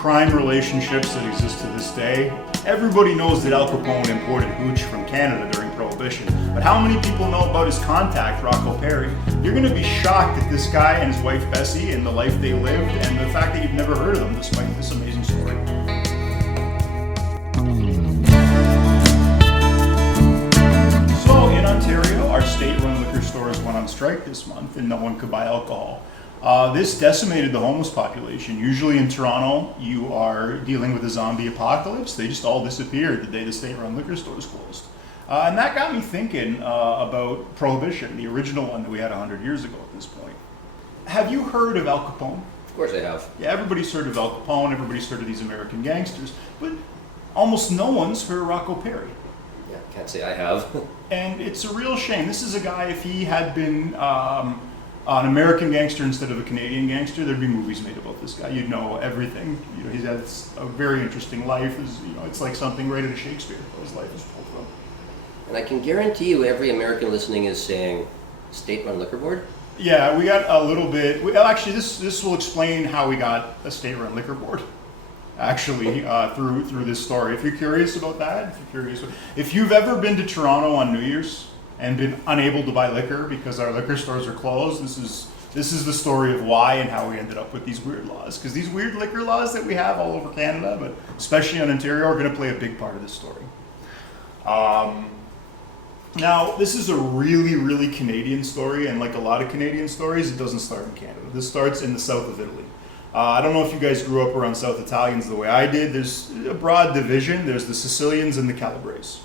crime relationships that exist to this day. Everybody knows that Al Capone imported hooch from Canada during Prohibition, but how many people know about his contact, Rocco Perry? You're going to be shocked at this guy and his wife Bessie and the life they lived, and the fact that you've never heard of them despite this amazing story. So in Ontario, our state-run liquor stores went on strike this month and no one could buy alcohol. This decimated the homeless population. Usually in Toronto, you are dealing with a zombie apocalypse. They just all disappeared the day the state-run liquor stores closed. And that got me thinking about Prohibition, the original one that we had 100 years ago at this point. Have you heard of Al Capone? Of course I have. Yeah, everybody's heard of Al Capone, everybody's heard of these American gangsters, but almost no one's heard of Rocco Perry. Yeah, can't say I have. And it's a real shame. This is a guy, if he had been an American gangster instead of a Canadian gangster, there'd be movies made about this guy. You'd know everything. You know, he's had a very interesting life. It's like something right out of Shakespeare. His life is pulled from. And I can guarantee you every American listening is saying, state-run liquor board? Yeah, we got a little bit. Actually, this will explain how we got a state-run liquor board. Actually, through this story. If you're curious about that, if you've ever been to Toronto on New Year's and been unable to buy liquor because our liquor stores are closed, this is the story of why and how we ended up with these weird laws. Because these weird liquor laws that we have all over Canada, but especially in Ontario, are going to play a big part of this story. Now, this is a really, really Canadian story, and like a lot of Canadian stories, it doesn't start in Canada. This starts in the south of Italy. I don't know if you guys grew up around South Italians the way I did. There's a broad division. There's the Sicilians and the Calabrese.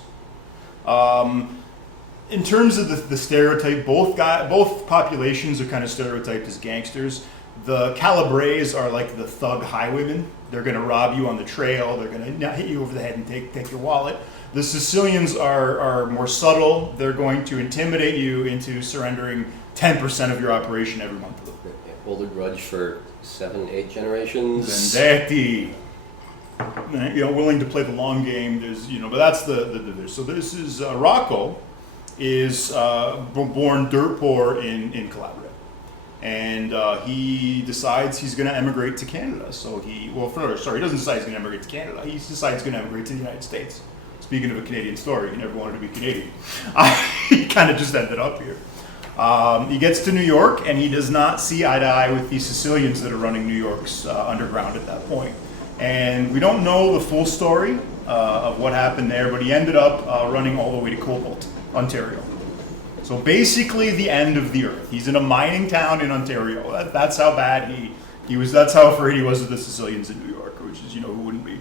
In terms of the stereotype, both populations are kind of stereotyped as gangsters. The Calabrese are like the thug highwaymen. They're going to rob you on the trail. They're going to hit you over the head and take your wallet. The Sicilians are more subtle. They're going to intimidate you into surrendering 10% of your operation every month. Hold a grudge for 7-8 generations. Vendetti. Willing to play the long game. But that's the so this is Rocco is born dirt poor in Calabria, and he decides he's going to emigrate to Canada. So he doesn't decide he's going to emigrate to Canada. He decides he's going to emigrate to the United States. Speaking of a Canadian story, he never wanted to be Canadian. He kind of just ended up here. He gets to New York, and he does not see eye to eye with the Sicilians that are running New York's underground at that point. And we don't know the full story of what happened there, but he ended up running all the way to Cobalt, Ontario. So basically the end of the earth. He's in a mining town in Ontario. That's how bad he was. That's how afraid he was of the Sicilians in New York, which is, who wouldn't be?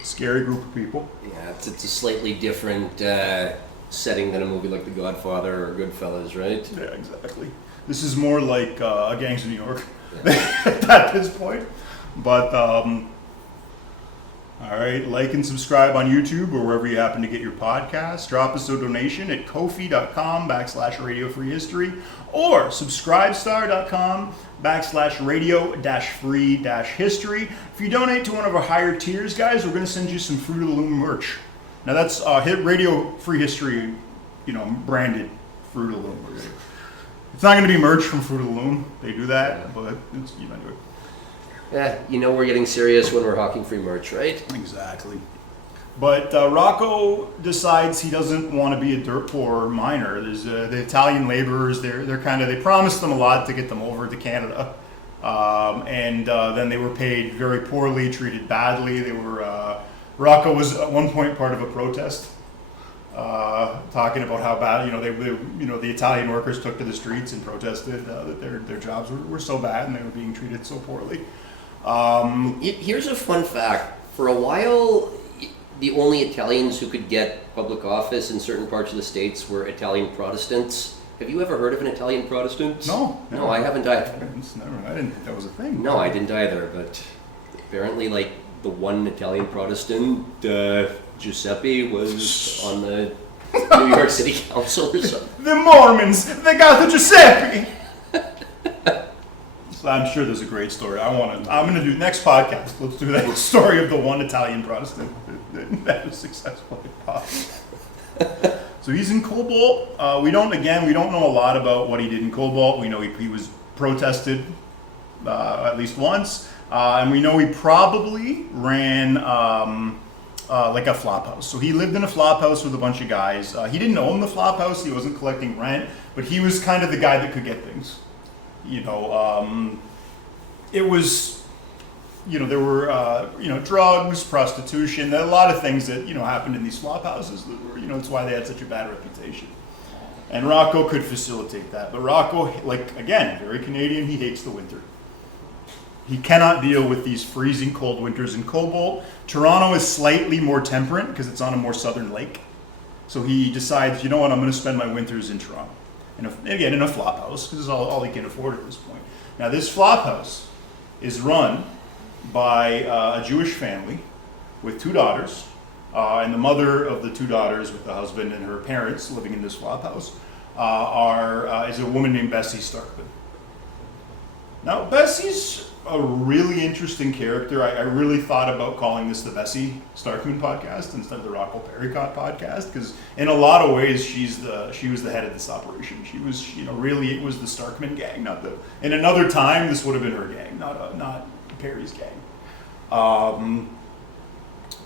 A scary group of people. Yeah, it's a slightly different setting than a movie like The Godfather or Goodfellas, right? Yeah, exactly. This is more like a Gangs of New York at this point. But, all right, like and subscribe on YouTube or wherever you happen to get your podcasts. Drop us a donation at ko-fi.com/Radio Free History or subscribestar.com/radio-free-history. If you donate to one of our higher tiers, guys, we're going to send you some Fruit of the Loom merch. Now that's hit Radio Free History, branded Fruit of the Loom. It's not going to be merch from Fruit of the Loom. They do that, but it's do it. Yeah, we're getting serious when we're hawking free merch, right? Exactly. But Rocco decides he doesn't want to be a dirt poor miner. There's the Italian laborers. They promised them a lot to get them over to Canada, and then they were paid very poorly, treated badly. Rocco was at one point part of a protest, talking about how bad the Italian workers took to the streets and protested that their jobs were so bad and they were being treated so poorly. Here's a fun fact. For a while, the only Italians who could get public office in certain parts of the States were Italian Protestants. Have you ever heard of an Italian Protestant? No. No, I haven't either. I didn't think that was a thing. No, I didn't either, but apparently, the one Italian Protestant, Giuseppe, was on the New York City Council or something. The Mormons, they got the Giuseppe! So I'm sure there's a great story. I'm going to do next podcast. Let's do that story of the one Italian Protestant that was successful at pop. So he's in Cobalt. We don't know a lot about what he did in Cobalt. We know he was protested at least once. And we know he probably ran like a flop house. So he lived in a flop house with a bunch of guys. He didn't own the flop house. He wasn't collecting rent, but he was kind of the guy that could get things. It was, there were, drugs, prostitution, a lot of things that, happened in these flop houses that were, that's why they had such a bad reputation. And Rocco could facilitate that. But Rocco, again, very Canadian, he hates the winter. He cannot deal with these freezing cold winters in Cobalt. Toronto is slightly more temperate because it's on a more southern lake. So he decides, I'm going to spend my winters in Toronto. And again, in a flop house, because it's all he can afford at this point. Now, this flop house is run by a Jewish family with 2 daughters. And the mother of the 2 daughters with the husband and her parents living in this flop house is a woman named Bessie Starkman. Now, Bessie's a really interesting character. I really thought about calling this the Bessie Starkman podcast instead of the Rocco Perricott podcast, because in a lot of ways she was the head of this operation. She was, really it was the Starkman gang, in another time this would have been her gang, not Perry's gang.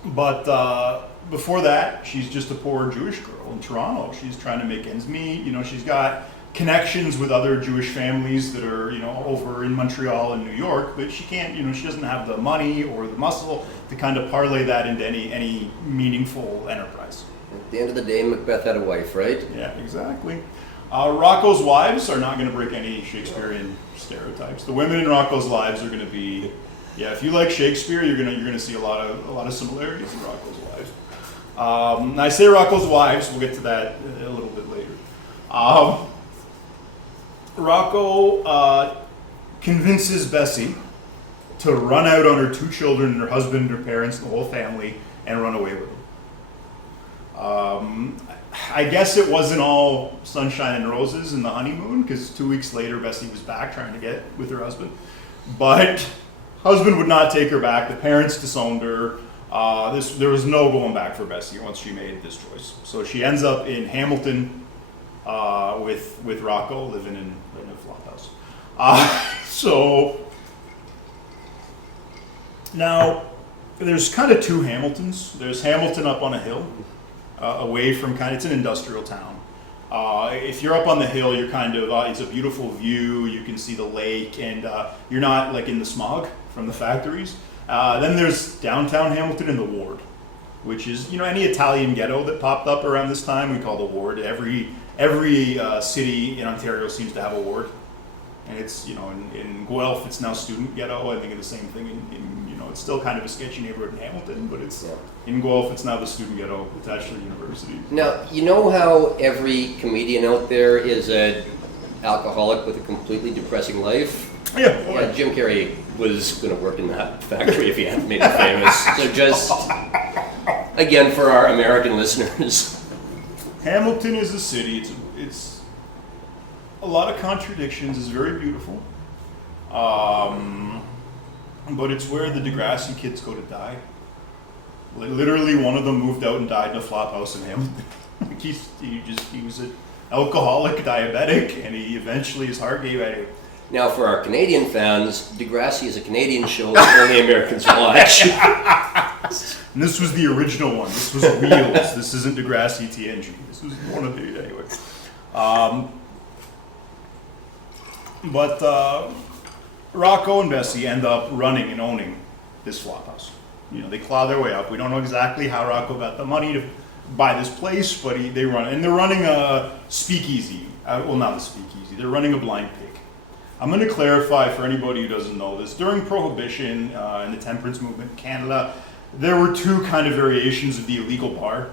But before that, she's just a poor Jewish girl in Toronto. She's trying to make ends meet. She's got connections with other Jewish families that are, over in Montreal and New York, but she can't, she doesn't have the money or the muscle to kind of parlay that into any meaningful enterprise. At the end of the day, Macbeth had a wife, right? Yeah, exactly. Rocco's wives are not going to break any Shakespearean stereotypes. The women in Rocco's lives are going to be, if you like Shakespeare, you're gonna see a lot of similarities in Rocco's wives. I say Rocco's wives. We'll get to that a little bit later. Rocco convinces Bessie to run out on her 2 children, her husband, her parents, the whole family, and run away with them. I guess it wasn't all sunshine and roses in the honeymoon, because 2 weeks later Bessie was back trying to get with her husband. But husband would not take her back. The parents disowned her. There was no going back for Bessie once she made this choice. So she ends up in Hamilton with Rocco, living in a flop house. So now there's kind of 2 Hamiltons. There's Hamilton up on a hill, away from it's an industrial town. If you're up on the hill, you're kind of, it's a beautiful view. You can see the lake, and you're not in the smog from the factories. Then there's downtown Hamilton in the Ward, which is, any Italian ghetto that popped up around this time, we call the Ward. Every city in Ontario seems to have a ward. And it's, in Guelph, it's now student ghetto. I think of the same thing it's still kind of a sketchy neighborhood in Hamilton, but it's in Guelph, it's now the student ghetto attached to the university. Now, you know how every comedian out there is an alcoholic with a completely depressing life? Yeah, Jim Carrey was going to work in that factory if he hadn't made it famous. So just, again, for our American listeners. Hamilton is a city. It's a lot of contradictions. It's very beautiful. But it's where the Degrassi kids go to die. Literally, one of them moved out and died in a flop house in Hamilton. he was an alcoholic, diabetic, and his heart gave out. Now, for our Canadian fans, Degrassi is a Canadian show that only Americans watch. And this was the original one. This was Wheels. This isn't Degrassi TNG. This was one of the, anyway. But Rocco and Bessie end up running and owning this flop house. They claw their way up. We don't know exactly how Rocco got the money to buy this place, but they run. And they're running a speakeasy. Well, not a speakeasy. They're running a blind pig. I'm going to clarify for anybody who doesn't know this. During Prohibition and the temperance movement in Canada, there were 2 kind of variations of the illegal bar.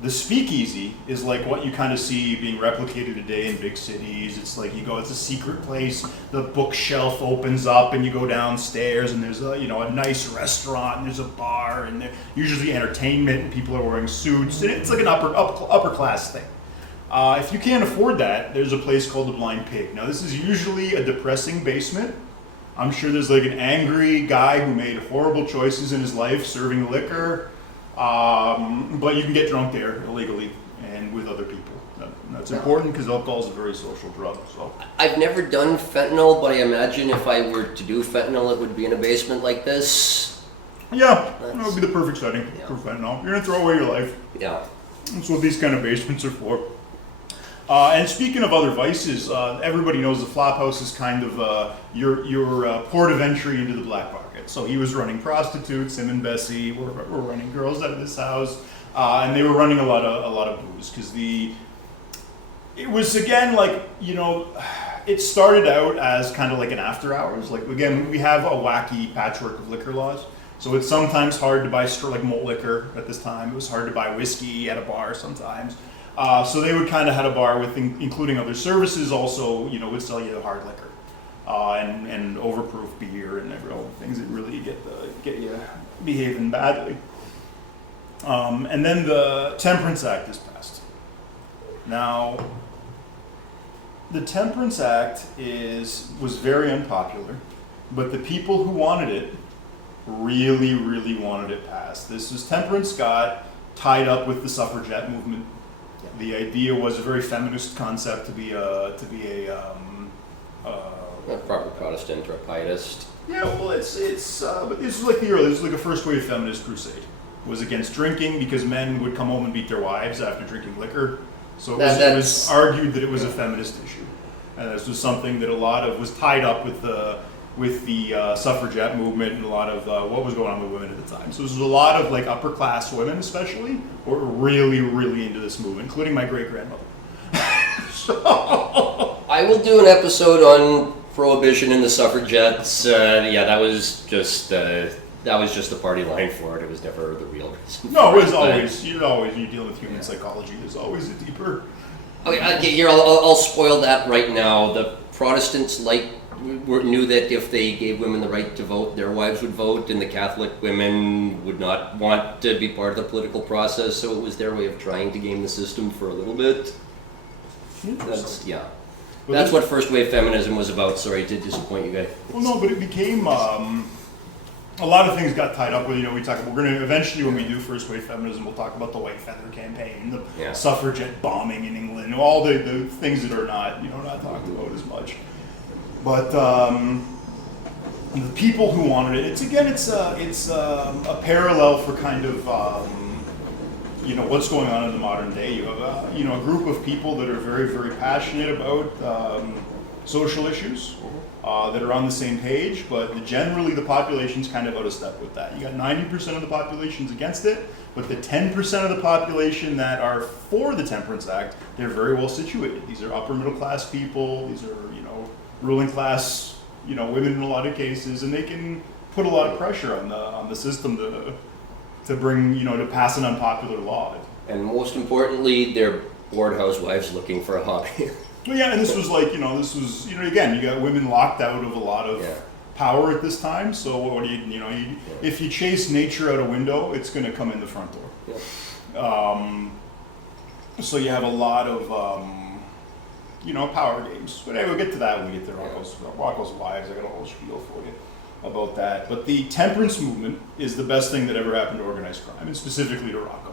The speakeasy is like what you kind of see being replicated today in big cities. It's like it's a secret place, the bookshelf opens up and you go downstairs and there's a nice restaurant and there's a bar and there's usually entertainment and people are wearing suits. And it's like an upper class thing. If you can't afford that, there's a place called the Blind Pig. Now, this is usually a depressing basement. I'm sure there's an angry guy who made horrible choices in his life serving liquor, but you can get drunk there illegally and with other people. It's important because alcohol is a very social drug. So I've never done fentanyl, but I imagine if I were to do fentanyl, it would be in a basement like this. yeah, that would be the perfect setting Yeah. for fentanyl. You're gonna throw away your life. Yeah. That's what these kind of basements are for. And speaking of other vices, everybody knows the flop house is kind of your port of entry into the black market. So he was running prostitutes. Him and Bessie were running girls out of this house, and they were running a lot of booze because it was again like it started out as kind of like an after hours. Like again, we have a wacky patchwork of liquor laws. So it's sometimes hard to buy like malt liquor at this time. It was hard to buy whiskey at a bar sometimes. So they would kind of had a bar with including other services. Also, would sell you hard liquor and overproof beer and all the things that really get you behaving badly. And then the Temperance Act is passed. Now, the Temperance Act was very unpopular, but the people who wanted it really, really wanted it passed. Temperance got tied up with the suffragette movement. The idea was a very feminist concept to be a proper Protestant or a pietist. Yeah, well, but this was like this was like a first wave feminist crusade. It was against drinking because men would come home and beat their wives after drinking liquor. So it was argued that it was a feminist issue, and this was something that was tied up with the suffragette movement and a lot of what was going on with women at the time. So there was a lot of like upper class women, especially, were really, really into this movement, including my great grandmother. So I will do an episode on prohibition and the suffragettes. That was just the party line for it. It was never the real reason. No, it was always you deal with human psychology. There's always a deeper. Okay, here I'll spoil that right now. The Protestants knew that if they gave women the right to vote, their wives would vote, and the Catholic women would not want to be part of the political process. So it was their way of trying to game the system for a little bit. That's what first wave feminism was about. Sorry to disappoint you guys. Well, no, but it became a lot of things got tied up with. We're going to eventually, when we do first wave feminism, we'll talk about the White Feather campaign, the suffragette bombing in England, all the things that are not talked about as much. But the people who wanted it, it's a parallel for kind of what's going on in the modern day. You have a group of people that are very, very passionate about social issues that are on the same page, but generally the population's kind of out of step with that. You got 90% of the population's against it, but the 10% of the population that are for the Temperance Act, they're very well situated. These are upper middle class people. These are ruling class women in a lot of cases, and they can put a lot of pressure on the system to bring to pass an unpopular law. And most importantly, they're bored housewives looking for a hobby. Well, yeah, and this was again, you got women locked out of a lot of power at this time. So what do if you chase nature out a window, it's going to come in the front door. Yeah. So you have a lot of power games. But we'll get to that when we get to Rocco's wives. I got a whole spiel for you about that. But the temperance movement is the best thing that ever happened to organized crime, and specifically to Rocco.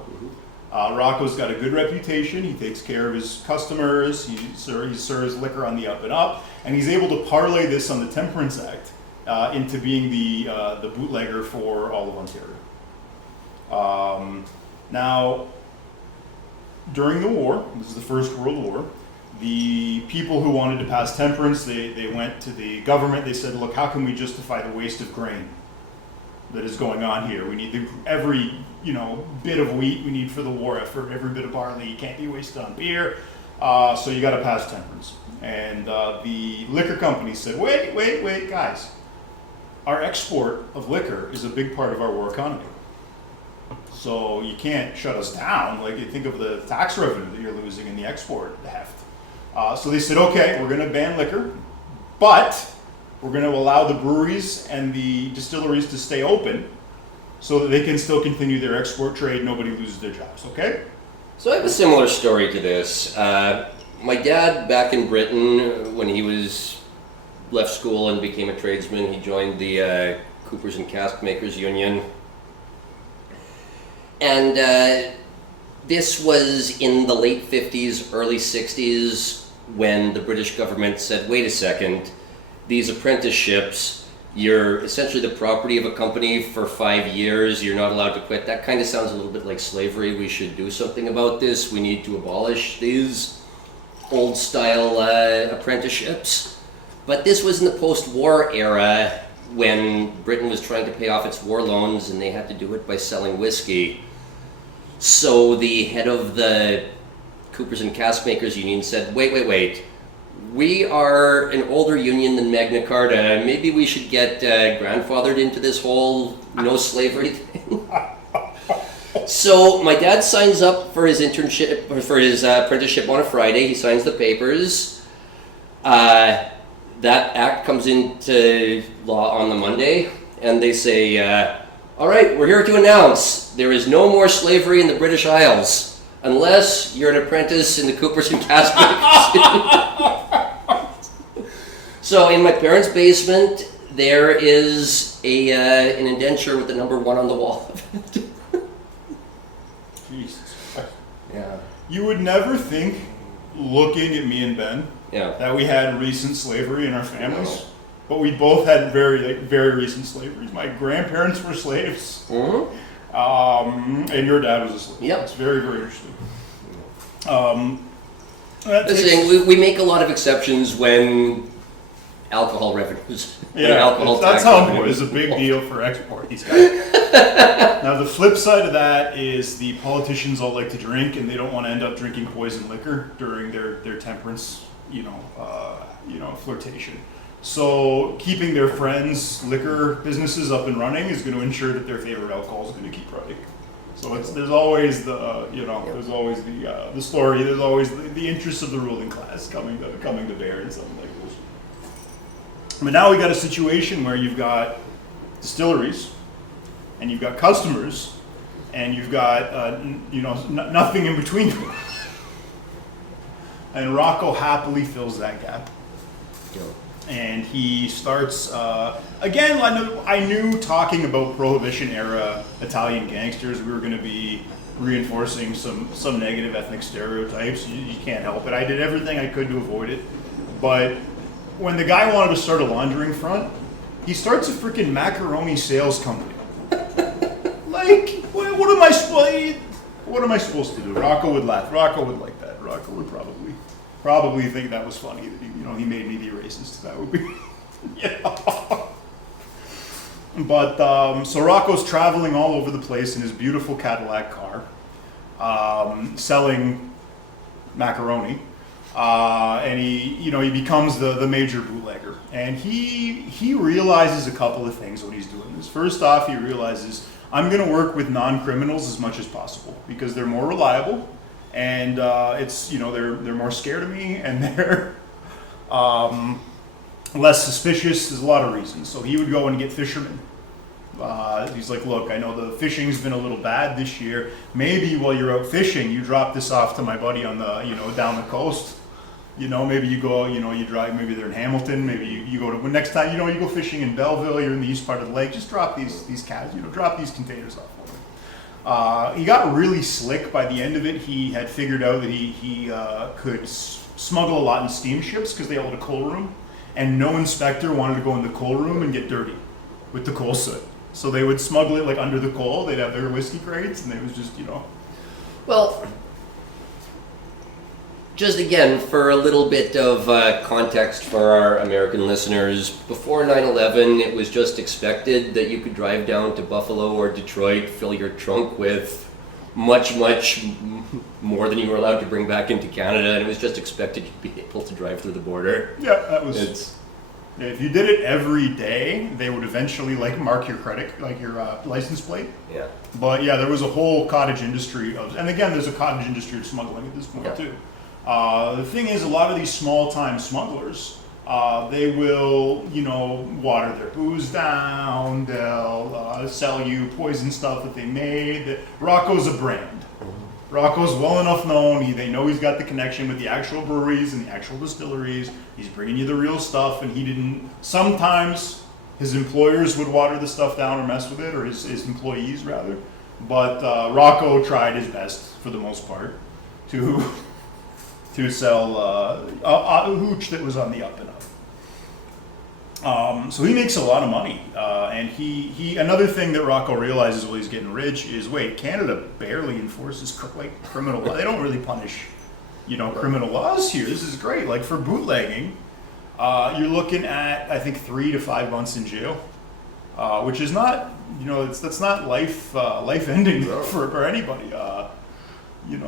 Rocco's got a good reputation. He takes care of his customers. He serves liquor on the up and up, and he's able to parlay this on the Temperance Act into being the bootlegger for all of Ontario. Now, during the war, this is the First World War, the people who wanted to pass temperance, they went to the government. They said, look, how can we justify the waste of grain that is going on here? We need every bit of wheat we need for the war effort, every bit of barley can't be wasted on beer. So you got to pass temperance. And the liquor company said, wait, guys. Our export of liquor is a big part of our war economy. So you can't shut us down. Like, you think of the tax revenue that you're losing in the export heft. So they said, okay, we're going to ban liquor, but we're going to allow the breweries and the distilleries to stay open so that they can still continue their export trade. Nobody loses their jobs, okay? So I have a similar story to this. My dad, back in Britain, when he left school and became a tradesman, he joined the Coopers and Cask Makers Union. And This was in the late 50s, early 60s, when the British government said, wait a second, these apprenticeships, you're essentially the property of a company for 5 years, you're not allowed to quit. That kind of sounds a little bit like slavery. We should do something about this. We need to abolish these old style apprenticeships. But this was in the post-war era when Britain was trying to pay off its war loans and they had to do it by selling whiskey. So the head of the Coopers and Cask Makers Union said, wait. We are an older union than Magna Carta. Maybe we should get grandfathered into this whole no slavery thing. So my dad signs up for his internship, or for his apprenticeship on a Friday. He signs the papers. That act comes into law on the Monday, and they say, all right, we're here to announce there is no more slavery in the British Isles unless you're an apprentice in the Coopers and Cask Makers. So in my parents' basement, there is an indenture with the number 1 on the wall of it. Jesus Christ. Yeah. You would never think, looking at me and Ben, Yeah. that we had recent slavery in our families. No. But we both had very recent slavery. My grandparents were slaves, Mm-hmm. and your dad was a slave. Yep. It's very interesting. Listen, we make a lot of exceptions when alcohol revenues. when alcohol that's tax how revenues. it's a big deal for export. These guys. Now the flip side of that is the politicians all like to drink, and they don't want to end up drinking poison liquor during their temperance, flirtation. So keeping their friends' liquor businesses up and running is going to ensure that their favorite alcohol is going to keep running. So there's always there's always the story. There's always the interests of the ruling class coming to bear in something like this. But now we got a situation where you've got distilleries, and you've got customers, and you've got nothing in between them. And Rocco happily fills that gap. And he starts again. I knew talking about Prohibition era Italian gangsters, we were going to be reinforcing some negative ethnic stereotypes. You can't help it. I did everything I could to avoid it. But when the guy wanted to start a laundering front, he starts a freaking macaroni sales company. Like, what am I supposed to do? Rocco would laugh. Rocco would like that. Rocco would probably think that was funny that he made me be racist. That would be, But so Rocco's traveling all over the place in his beautiful Cadillac car, selling macaroni, and he becomes the major bootlegger. And he realizes a couple of things when he's doing this. First off, he realizes I'm going to work with non-criminals as much as possible because they're more reliable. And they're more scared of me, and they're less suspicious. There's a lot of reasons. So he would go and get fishermen. He's like, look, I know the fishing's been a little bad this year. Maybe while you're out fishing, you drop this off to my buddy on the down the coast. Maybe you go, you drive. Maybe they're in Hamilton. Maybe you go to next time. You go fishing in Belleville. You're in the east part of the lake. Just drop these cats. Drop these containers off for me. He got really slick. By the end of it, he had figured out that he could smuggle a lot in steamships because they all had a coal room, and no inspector wanted to go in the coal room and get dirty with the coal soot. So they would smuggle it like under the coal. They'd have their whiskey crates, and it was just Well, just again, for a little bit of context for our American listeners, before 9/11, it was just expected that you could drive down to Buffalo or Detroit, fill your trunk with much more than you were allowed to bring back into Canada, and it was just expected you'd be able to drive through the border. Yeah, that was. If you did it every day, they would eventually mark your license plate. Yeah. But yeah, there was a whole cottage industry and again, there's a cottage industry of smuggling at this point too. The thing is, a lot of these small-time smugglers, they will, water their booze down. They'll sell you poison stuff that they made. Rocco's a brand. Rocco's well enough known. They know he's got the connection with the actual breweries and the actual distilleries. He's bringing you the real stuff, and he didn't. Sometimes his employers would water the stuff down or mess with it, or his employees rather. But Rocco tried his best, for the most part, to sell a hooch that was on the up and up. So he makes a lot of money, and he another thing that Rocco realizes while he's getting rich is, wait, Canada barely enforces criminal law. They don't really punish, criminal laws here. This is great. Like for bootlegging, you're looking at, I think, 3 to 5 months in jail, which is not, that's not life ending for anybody. In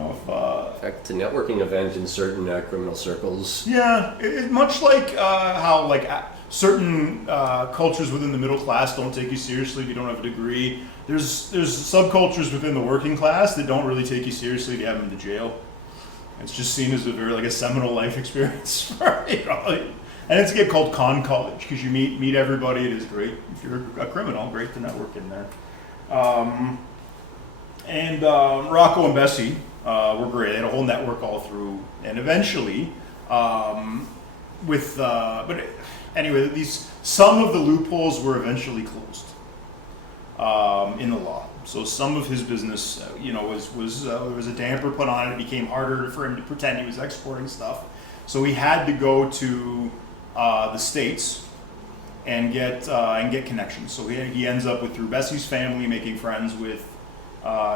fact, it's a networking event in certain criminal circles. Yeah, much like how certain cultures within the middle class don't take you seriously if you don't have a degree. There's subcultures within the working class that don't really take you seriously if you haven't been to jail. It's just seen as a very a seminal life experience, and it's get called con college because you meet everybody. It is great if you're a criminal. Great to network in there. And Rocco and Bessie were great. They had a whole network all through, and eventually, some of the loopholes were eventually closed in the law. So some of his business, there was a damper put on it. It became harder for him to pretend he was exporting stuff. So he had to go to the States and get connections. So he ends up through Bessie's family making friends with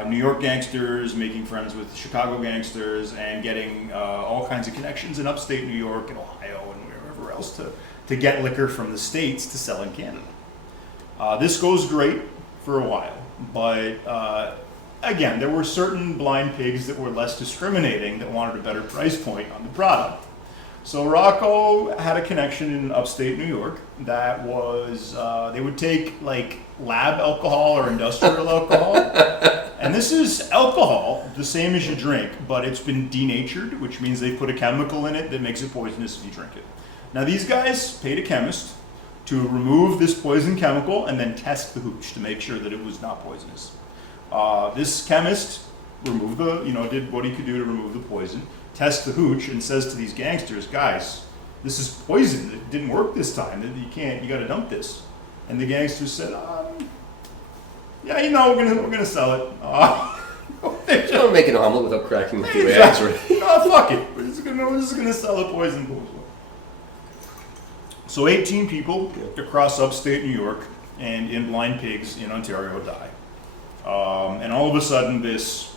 New York gangsters, making friends with Chicago gangsters, and getting all kinds of connections in upstate New York and Ohio and wherever else to get liquor from the States to sell in Canada. This goes great for a while, but again, there were certain blind pigs that were less discriminating that wanted a better price point on the product. So Rocco had a connection in upstate New York that was, they would take lab alcohol or industrial alcohol. And this is alcohol, the same as you drink, but it's been denatured, which means they put a chemical in it that makes it poisonous if you drink it. Now these guys paid a chemist to remove this poison chemical and then test the hooch to make sure that it was not poisonous. This chemist removed did what he could do to remove the poison, test the hooch, and says to these gangsters, guys, this is poison. It didn't work this time. You got to dump this. And the gangsters said, yeah, we're gonna sell it. You don't make an omelet without cracking a few eggs, right? Fuck it. We're just gonna sell the poison bullshit. So 18 people across upstate New York and in blind pigs in Ontario die. And all of a sudden these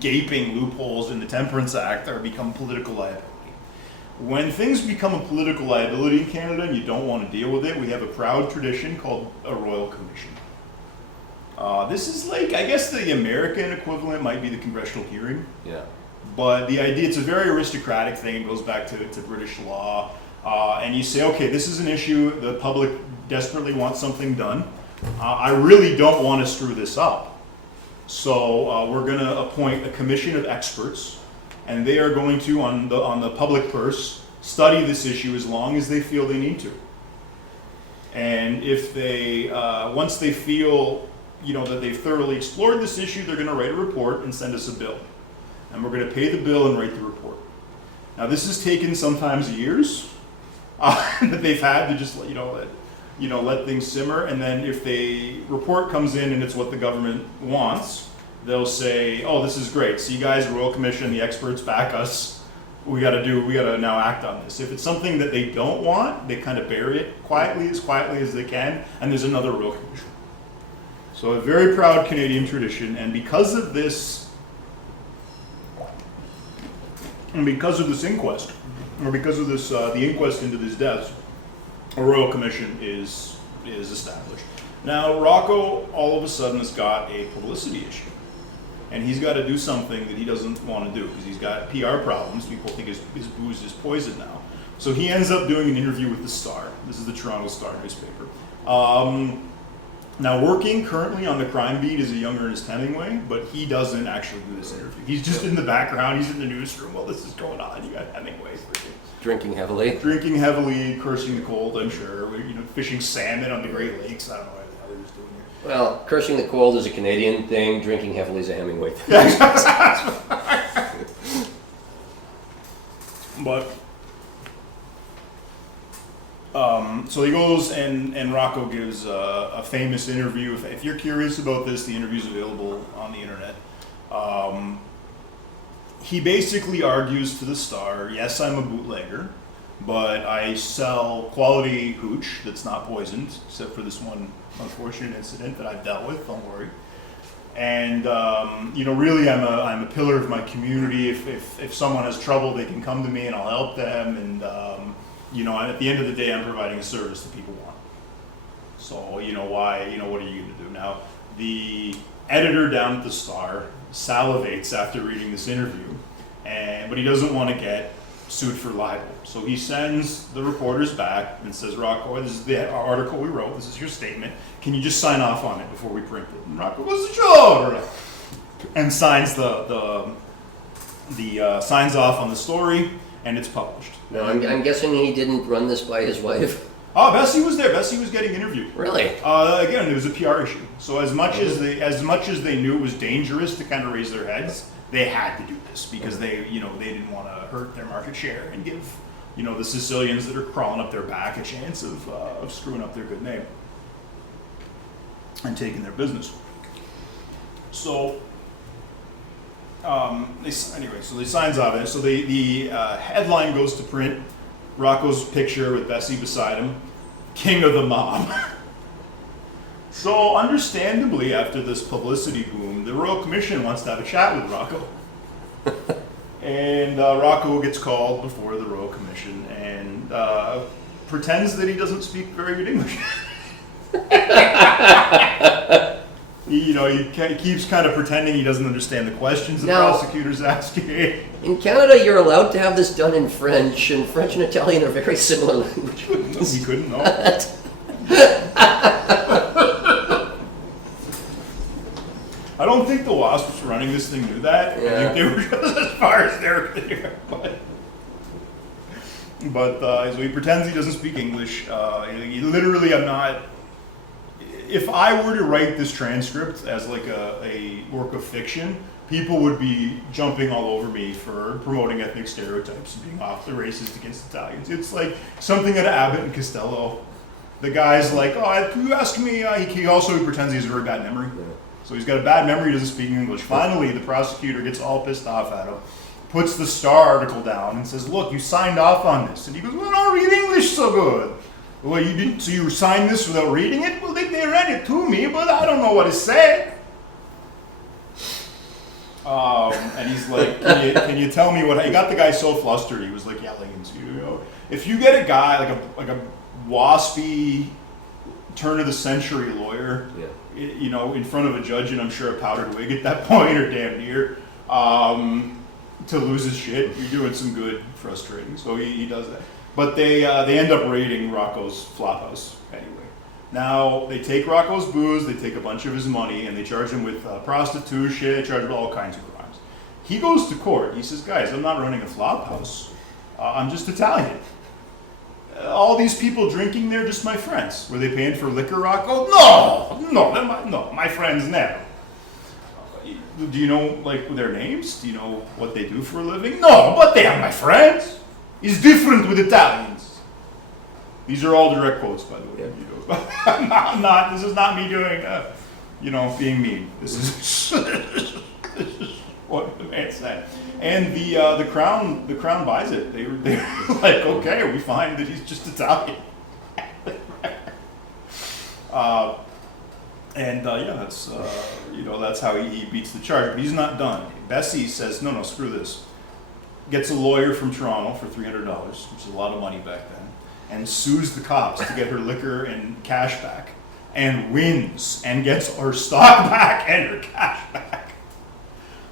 gaping loopholes in the Temperance Act are become political liability. When things become a political liability in Canada and you don't want to deal with it, we have a proud tradition called a royal commission. This is I guess the American equivalent might be the congressional hearing. Yeah. But the idea, it's a very aristocratic thing. It goes back to British law. And you say, okay, this is an issue. The public desperately wants something done. I really don't want to screw this up. So we're going to appoint a commission of experts, and they are going to, on the public purse, study this issue as long as they feel they need to. And if they, once they feel, that they've thoroughly explored this issue, they're going to write a report and send us a bill. And we're going to pay the bill and write the report. Now this has taken sometimes years that they've had to just, let things simmer. And then if the report comes in and it's what the government wants, they'll say, oh, this is great. See, guys, Royal Commission, the experts back us. We got to now act on this. If it's something that they don't want, they kind of bury it quietly as they can, and there's another Royal Commission. So a very proud Canadian tradition, and because of this inquest, or because of this, the inquest into these deaths, a Royal Commission is established. Now, Rocco all of a sudden has got a publicity issue. And he's got to do something that he doesn't want to do because he's got PR problems. People think his booze is poison now. So he ends up doing an interview with the Star. This is the Toronto Star newspaper. Now, working currently on the crime beat is a younger Ernest Hemingway, but he doesn't actually do this interview. He's just in the background. He's in the newsroom while this is going on. You got Hemingway drinking heavily, cursing the cold, I'm sure. Fishing salmon on the Great Lakes. I don't know what the hell he was doing here. Well, cursing the cold is a Canadian thing. Drinking heavily is a Hemingway thing. But So he goes and Rocco gives a famous interview. If you're curious about this, the interview's available on the internet. He basically argues to the Star, yes, I'm a bootlegger, but I sell quality hooch that's not poisoned, except for this one unfortunate incident that I've dealt with, don't worry. And, really I'm a pillar of my community. If someone has trouble, they can come to me and I'll help them. And, at the end of the day, I'm providing a service that people want. So, what are you going to do? Now, the editor down at the Star salivates after reading this interview, but he doesn't want to get sued for libel. So he sends the reporters back and says, Rocco, this is the article we wrote, this is your statement, can you just sign off on it before we print it? And Rocco goes, sure! And signs signs off on the story, and it's published. Now, I'm guessing he didn't run this by his wife. Oh, Bessie was there. Bessie was getting interviewed. Really? Again, it was a PR issue. So as much as they knew it was dangerous to kind of raise their heads, they had to do this because they didn't want to hurt their market share and give the Sicilians that are crawling up their back a chance of screwing up their good name and taking their business. So so they signs off it. So the headline goes to print. Rocco's picture with Bessie beside him, king of the mob. So understandably, after this publicity boom, the Royal Commission wants to have a chat with Rocco. And Rocco gets called before the Royal Commission and pretends that he doesn't speak very good English. He keeps kind of pretending he doesn't understand the questions the prosecutor's asking. In Canada, you're allowed to have this done in French, and French and Italian are very similar languages. He couldn't know. I don't think the WASPs running this thing knew that. Yeah. I think they were just as far as they're there. But so he pretends he doesn't speak English. Literally, I'm not... If I were to write this transcript as like a work of fiction, people would be jumping all over me for promoting ethnic stereotypes and being awfully racist against Italians. It's like something at Abbott and Costello. The guy's like, you ask me, he also pretends he has a very bad memory. Yeah. So he's got a bad memory, he doesn't speak English. Finally, the prosecutor gets all pissed off at him, puts the Star article down and says, look, you signed off on this. And he goes, well, I don't read English so good. Well, you didn't, so you signed this without reading it? Well, they read it to me, but I don't know what it said. And he's like, can you tell me what, he got the guy so flustered, he was like yelling into you. If you get a guy, like a waspy, turn of the century lawyer, in front of a judge, and I'm sure a powdered wig at that point, or damn near, to lose his shit, you're doing some good frustrating. So he does that. But they end up raiding Rocco's flophouse anyway. Now, they take Rocco's booze, they take a bunch of his money, and they charge him with prostitution, they charge him with all kinds of crimes. He goes to court, he says, guys, I'm not running a flophouse, I'm just Italian. All these people drinking, they're just my friends. Were they paying for liquor, Rocco? No, my friends never. Do you know, their names? Do you know what they do for a living? No, but they are my friends. It's different with Italians. These are all direct quotes, by the way. Yeah. This is not me doing, being mean. This is what the man said. And the crown buys it. They're like, okay, we find that he's just Italian. That's how he beats the charge. But he's not done. Bessie says, no, screw this. Gets a lawyer from Toronto for $300, which is a lot of money back then, and sues the cops to get her liquor and cash back, and wins, and gets her stock back and her cash back.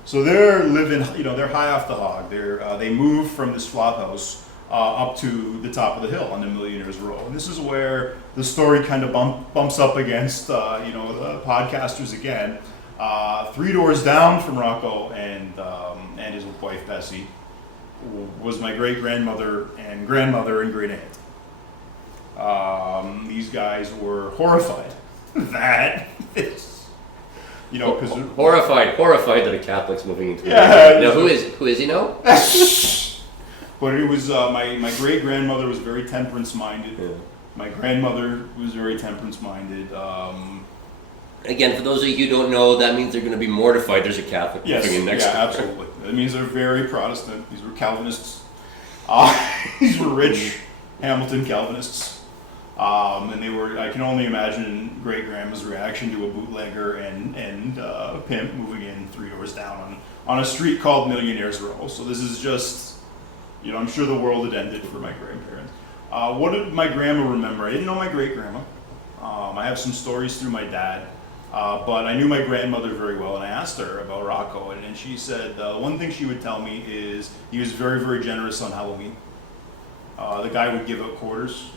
So they're living, they're high off the hog. They move from this flophouse up to the top of the hill on the Millionaires Row, and this is where the story kind of bumps up against, the podcasters again. 3 doors down from Rocco and his wife Bessie was my great-grandmother and grandmother and great-aunt. These guys were horrified that this, because... Horrified that a Catholic's moving into yeah, now, who is he now? But it was my great grandmother was very temperance minded. Yeah. My grandmother was very temperance minded. Again, for those of you who don't know, that means they're going to be mortified there's a Catholic Yes, living in next yeah, door. absolutely. That means they're very Protestant. These were Calvinists. These were rich Hamilton Calvinists. And they were, I can only imagine great grandma's reaction to a bootlegger and pimp moving in 3 doors down on a street called Millionaires Row. So this is just, I'm sure the world had ended for my grandparents. What did my grandma remember? I didn't know my great grandma. I have some stories through my dad. But I knew my grandmother very well, and I asked her about Rocco, and she said one thing she would tell me is he was very, very generous on Halloween. The guy would give out quarters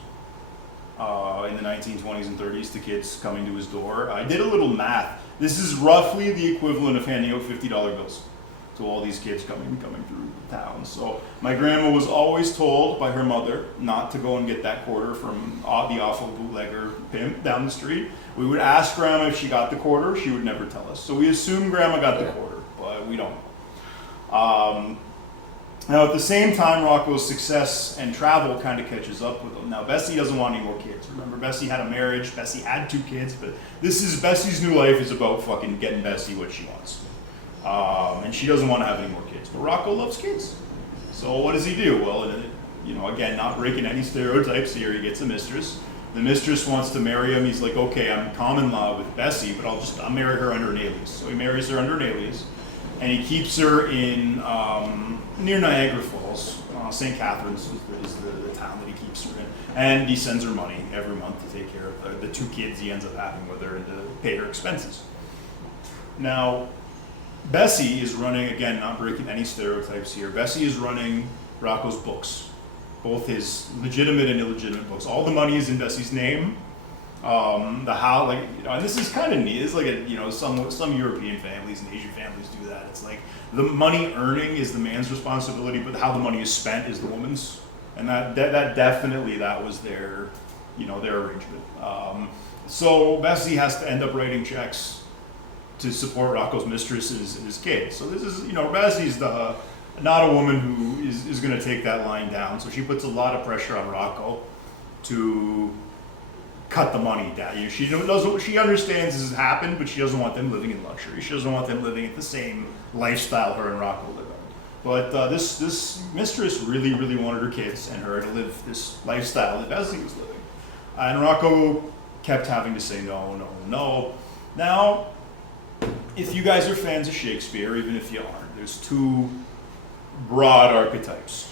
in the 1920s and 30s to kids coming to his door. I did a little math. This is roughly the equivalent of handing out $50 bills to all these kids coming through town. So my grandma was always told by her mother not to go and get that quarter from the awful bootlegger pimp down the street. We would ask grandma if she got the quarter. She would never tell us. So we assume grandma got the quarter, but we don't know. Now at the same time, Rocco's success and travel kind of catches up with him. Now Bessie doesn't want any more kids. Remember, Bessie had a marriage. Bessie had 2 kids, but Bessie's new life is about fucking getting Bessie what she wants. And she doesn't want to have any more kids. But Rocco loves kids. So what does he do? Well, again, not breaking any stereotypes here, he gets a mistress. The mistress wants to marry him. He's like, okay, I'm common law with Bessie, but I'll marry her under an alias. So he marries her under an alias. And he keeps her in near Niagara Falls. St. Catharines is the town that he keeps her in. And he sends her money every month to take care of the 2 kids he ends up having with her and to pay her expenses. Now, Bessie is running, again, not breaking any stereotypes here, Bessie is running Rocco's books, both his legitimate and illegitimate books. All the money is in Bessie's name. And this is kind of neat. It's like some European families and Asian families do that. It's like the money earning is the man's responsibility, but how the money is spent is the woman's. And that definitely that was their arrangement. So Bessie has to end up writing checks to support Rocco's mistresses and his kids. So this is, Bessie's not a woman who is going to take that line down. So she puts a lot of pressure on Rocco to cut the money down. She understands this has happened, but she doesn't want them living in luxury. She doesn't want them living at the same lifestyle her and Rocco live in. But this mistress really, really wanted her kids and her to live this lifestyle that Bessie was living. And Rocco kept having to say no, no, no. Now, if you guys are fans of Shakespeare, even if you aren't, there's 2 broad archetypes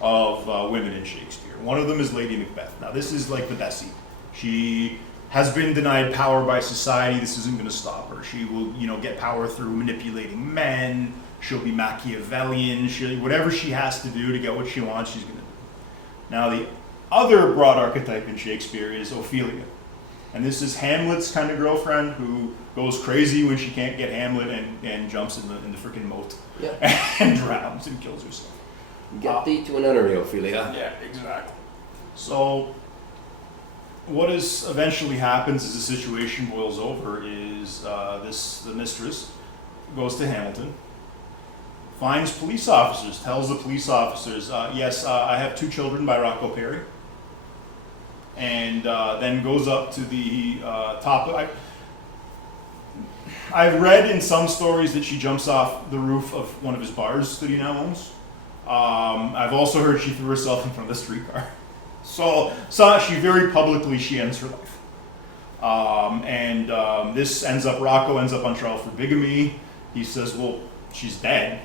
of women in Shakespeare. One of them is Lady Macbeth. Now, this is like the Bessie. She has been denied power by society. This isn't going to stop her. She will, get power through manipulating men. She'll be Machiavellian. Whatever she has to do to get what she wants, she's going to do. Now, the other broad archetype in Shakespeare is Ophelia. And this is Hamlet's kind of girlfriend who goes crazy when she can't get Hamlet and jumps in the freaking moat and drowns and kills herself. Get thee to an nunnery, Ophelia. Yeah, exactly. So what eventually happens as the situation boils over is the mistress goes to Hamilton, finds police officers, tells the police officers, yes, I have 2 children by Rocco Perry. And then goes up to the top. I've read in some stories that she jumps off the roof of one of his bars that he now owns. I've also heard she threw herself in front of the streetcar. So she very publicly, she ends her life. Rocco ends up on trial for bigamy. He says, well, she's dead.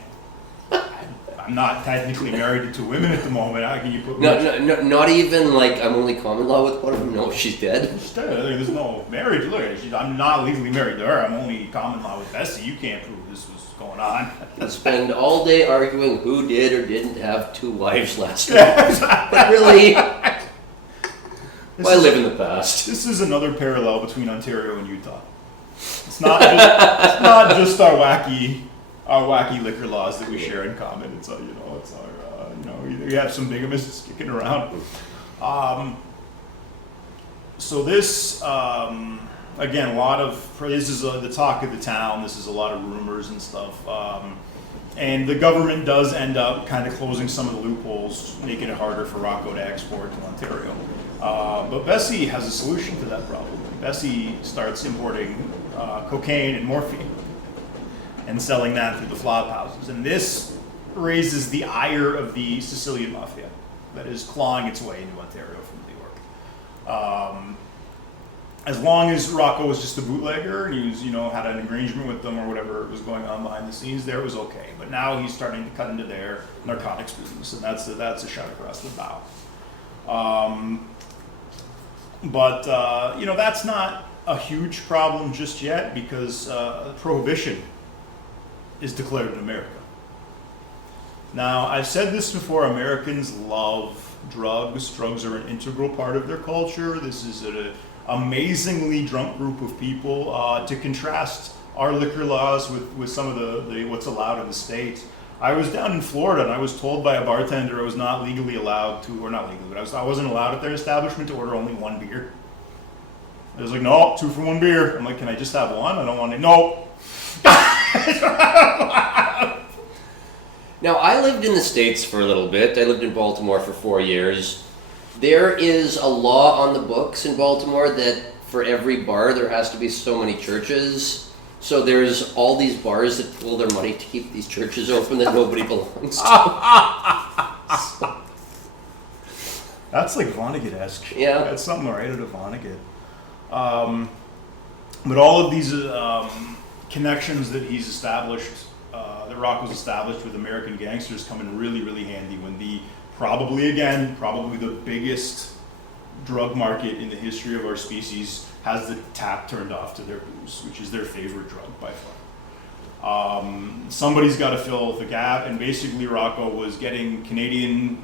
I'm not technically married to 2 women at the moment. How can you put me? No, not even like I'm only common law with one of them. No, she's dead. She's dead. There's no marriage. Look, I'm not legally married to her. I'm only common law with Bessie. You can't prove this was going on. You spend all day arguing who did or didn't have 2 wives last night. Yeah, exactly. But really, why live in the past? This is another parallel between Ontario and Utah. It's not just our wacky liquor laws that we share in common. It's our we have some bigamists kicking around. So this again, this is the talk of the town. This is a lot of rumors and stuff. And the government does end up kind of closing some of the loopholes, making it harder for Rocco to export to Ontario. But Bessie has a solution to that problem. Bessie starts importing cocaine and morphine and selling that through the flop houses. And this raises the ire of the Sicilian mafia that is clawing its way into Ontario from New York. As long as Rocco was just a bootlegger and he was, had an arrangement with them or whatever was going on behind the scenes, there it was okay. But now he's starting to cut into their narcotics business, and that's a shot across the bow. But that's not a huge problem just yet because prohibition is declared in America. Now, I've said this before, Americans love drugs. Drugs are an integral part of their culture. This is an amazingly drunk group of people. To contrast our liquor laws with some of the what's allowed in the States. I was down in Florida and I was told by a bartender I was not legally allowed to, or not legally, but I wasn't allowed at their establishment to order only one beer. I was like, no, 2 for 1 beer. I'm like, can I just have one? I don't want it. No. Now, I lived in the States for a little bit. I lived in Baltimore for 4 years. There is a law on the books in Baltimore that for every bar there has to be so many churches. So there's all these bars that pull their money to keep these churches open that nobody belongs to. That's like Vonnegut-esque. Yeah. That's something right out of Vonnegut. But all of these connections that he's established, that Rocco's established with American gangsters, come in really, really handy when probably the biggest drug market in the history of our species has the tap turned off to their booze, which is their favorite drug by far. Somebody's got to fill the gap, and basically Rocco was getting Canadian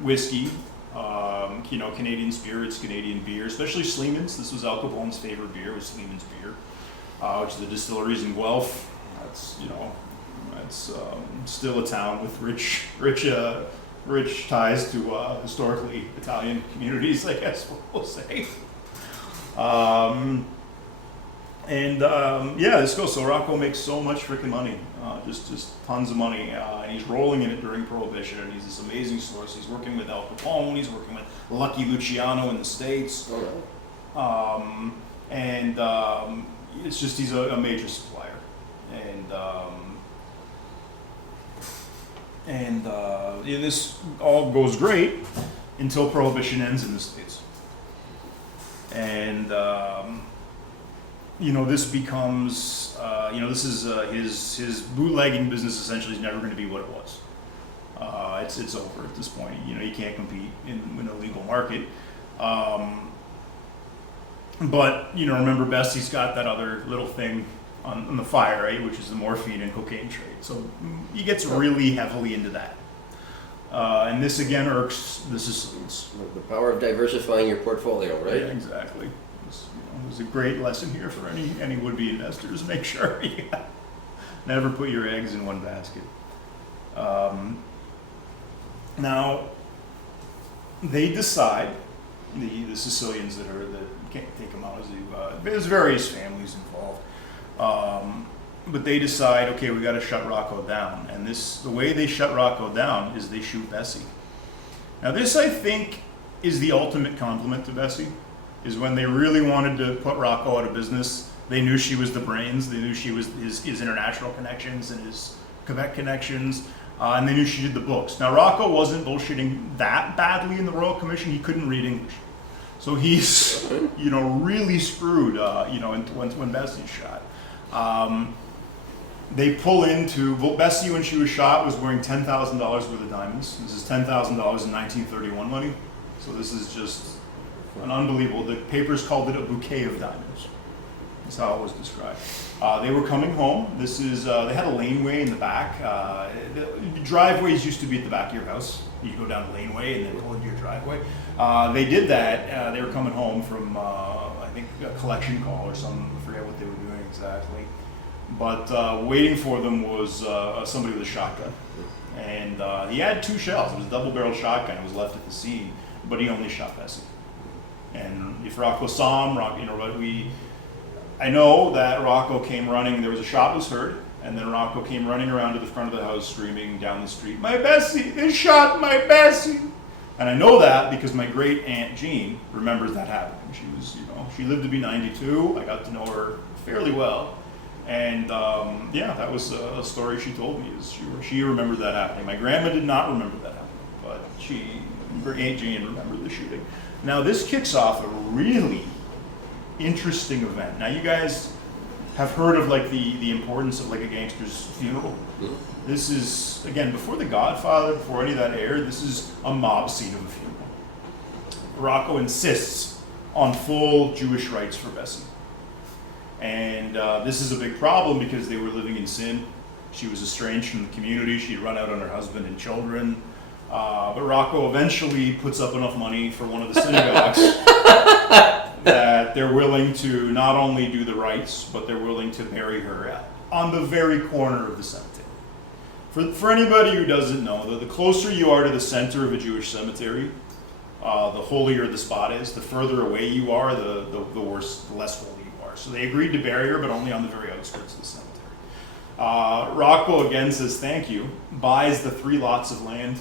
whiskey, Canadian spirits, Canadian beer, especially Sleeman's. This was Al Capone's favorite beer, was Sleeman's beer, which is the distilleries in Guelph. That's still a town with rich ties to historically Italian communities, I guess we'll say. This goes. So Rocco makes so much freaking money, just tons of money, and he's rolling in it during Prohibition, and he's this amazing source. He's working with Al Capone, he's working with Lucky Luciano in the States, it's just he's a major supplier, this all goes great until Prohibition ends in the States. And this becomes this is his bootlegging business essentially is never going to be what it was. It's over at this point. You can't compete in a legal market. But remember, Bessie's got that other little thing on the fire, right, which is the morphine and cocaine trade. So he gets really heavily into that. And this again irks the Sicilians. The power of diversifying your portfolio, right? Yeah, exactly. It's a great lesson here for any would-be investors. Make sure you never put your eggs in one basket. Now, they decide, the Sicilians that can't take them out, there's various families involved. But they decide, okay, we got to shut Rocco down. And the way they shut Rocco down is they shoot Bessie. Now this, I think, is the ultimate compliment to Bessie, is when they really wanted to put Rocco out of business, they knew she was the brains, they knew she was his international connections and his Quebec connections, and they knew she did the books. Now Rocco wasn't bullshitting that badly in the Royal Commission, he couldn't read English. So he's, really screwed, when Bessie's shot. They pull into, Bessie, when she was shot, was wearing $10,000 worth of diamonds. This is $10,000 in 1931 money. So this is just an unbelievable, the papers called it a bouquet of diamonds. That's how it was described. They were coming home. This is, they had a laneway in the back. The driveways used to be at the back of your house. You go down the laneway and then pull into your driveway. They did that. They were coming home from, I think, a collection call or something. I forget what they were doing exactly. But waiting for them was somebody with a shotgun. And he had 2 shells. It was a double-barreled shotgun. It was left at the scene. But he only shot Bessie. And if Rocco saw him, I know that Rocco came running. There was a shot was heard, And then Rocco came running around to the front of the house screaming down the street, "My Bessie! They shot my Bessie!" And I know that because my great Aunt Jean remembers that happening. She was, she lived to be 92. I got to know her fairly well. And that was a story she told me, is she remembered that happening. My grandma did not remember that happening, but her Aunt Jean remembered the shooting. Now this kicks off a really interesting event. Now you guys have heard of like the importance of like a gangster's funeral. Mhm. This is, again, before The Godfather, before any of that aired, this is a mob scene of a funeral. Rocco insists on full Jewish rights for Bessie. And this is a big problem because they were living in sin. She was estranged from the community. She'd run out on her husband and children. But Rocco eventually puts up enough money for one of the synagogues that they're willing to not only do the rites, but they're willing to bury her on the very corner of the cemetery. For anybody who doesn't know, the closer you are to the center of a Jewish cemetery, the holier the spot is. The further away you are, the worse, the less holy you are. So they agreed to bury her, but only on the very outskirts of the cemetery. Rocco again says thank you, buys the 3 lots of land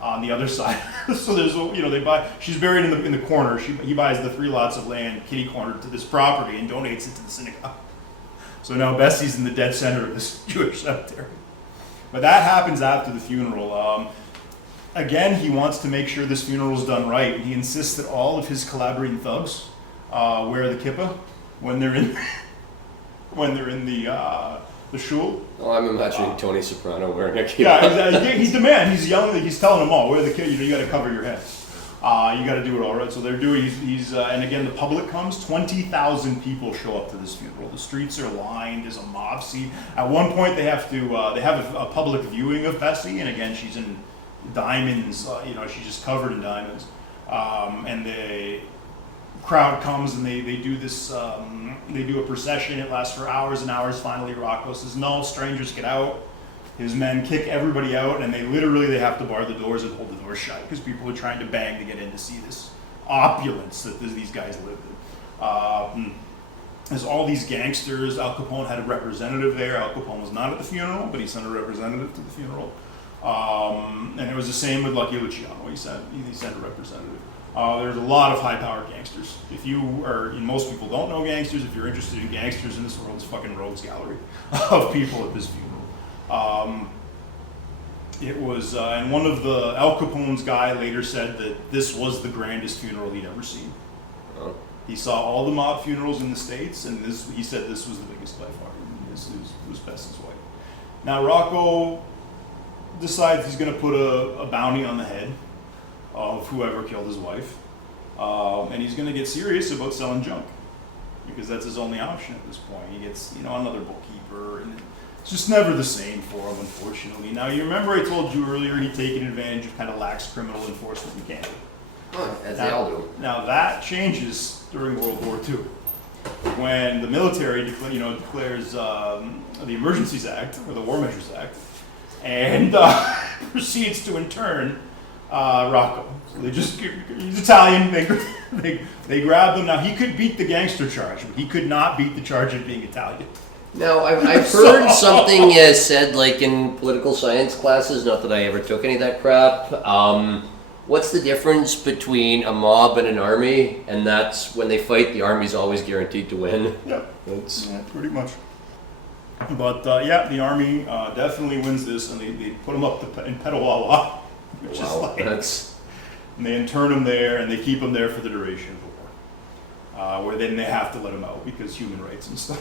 on the other side. So there's, she's buried in the corner. He buys the 3 lots of land, kitty cornered, to this property and donates it to the synagogue. So now Bessie's in the dead center of this Jewish cemetery. But that happens after the funeral. Again, he wants to make sure this funeral is done right. He insists that all of his collaborating thugs wear the kippah when they're in the shul. Oh, I'm imagining Tony Soprano wearing a kippah. Yeah, he's demanding. He's yelling. He's telling them all, wear the kippah. You got to cover your head. You got to do it all right. So they're doing. And again, the public comes. 20,000 people show up to this funeral. The streets are lined. There's a mob scene. At one point, they have a public viewing of Bessie, and again, she's in diamonds. She's just covered in diamonds. And the crowd comes and they do this. They do a procession. It lasts for hours and hours. Finally, Rocco says, "No, strangers, get out." His men kick everybody out, and they have to bar the doors and hold the doors shut because people are trying to bang to get in to see this opulence that these guys lived in. There's all these gangsters. Al Capone had a representative there. Al Capone was not at the funeral, but he sent a representative to the funeral. And it was the same with Lucky Luciano. He sent a representative. There's a lot of high-powered gangsters. Most people don't know gangsters. If you're interested in gangsters in this world, it's fucking rogues gallery of people at this funeral. It was, and one of the Al Capone's guy later said that this was the grandest funeral he'd ever seen. Oh. He saw all the mob funerals in the States, and he said this was the biggest by far. This was Bessie's wife. Now Rocco decides he's going to put a bounty on the head of whoever killed his wife, and he's going to get serious about selling junk because that's his only option at this point. He gets, another bookkeeper, and it's just never the same for him, unfortunately. Now, you remember I told you earlier he'd taken advantage of kind of lax criminal enforcement in Canada. Oh, as they all do. Now, that changes during World War II. When the military declares the Emergencies Act, or the War Measures Act, and proceeds to intern Rocco. So he's Italian, they grab him. Now, he could beat the gangster charge, but he could not beat the charge of being Italian. Now, I've heard something said, like in political science classes, not that I ever took any of that crap. What's the difference between a mob and an army? And that's when they fight, the army's always guaranteed to win. Yeah, pretty much. But the army definitely wins this, and they put him up in Petawawa, which is like, and they intern him there, and they keep him there for the duration of the war, where then they have to let him out because human rights and stuff.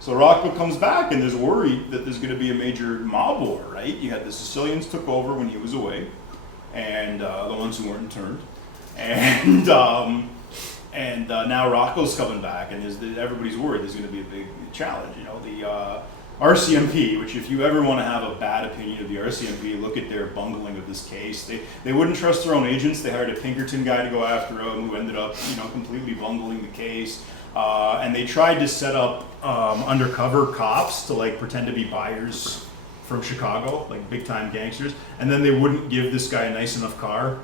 So Rocco comes back, and there's worry that there's going to be a major mob war, right? You had the Sicilians took over when he was away, and the ones who weren't interned, and now Rocco's coming back, and everybody's worried there's going to be a big challenge. The RCMP, which if you ever want to have a bad opinion of the RCMP, look at their bungling of this case. They wouldn't trust their own agents. They hired a Pinkerton guy to go after him, who ended up completely bungling the case. And they tried to set up undercover cops to pretend to be buyers from Chicago, like big time gangsters, and then they wouldn't give this guy a nice enough car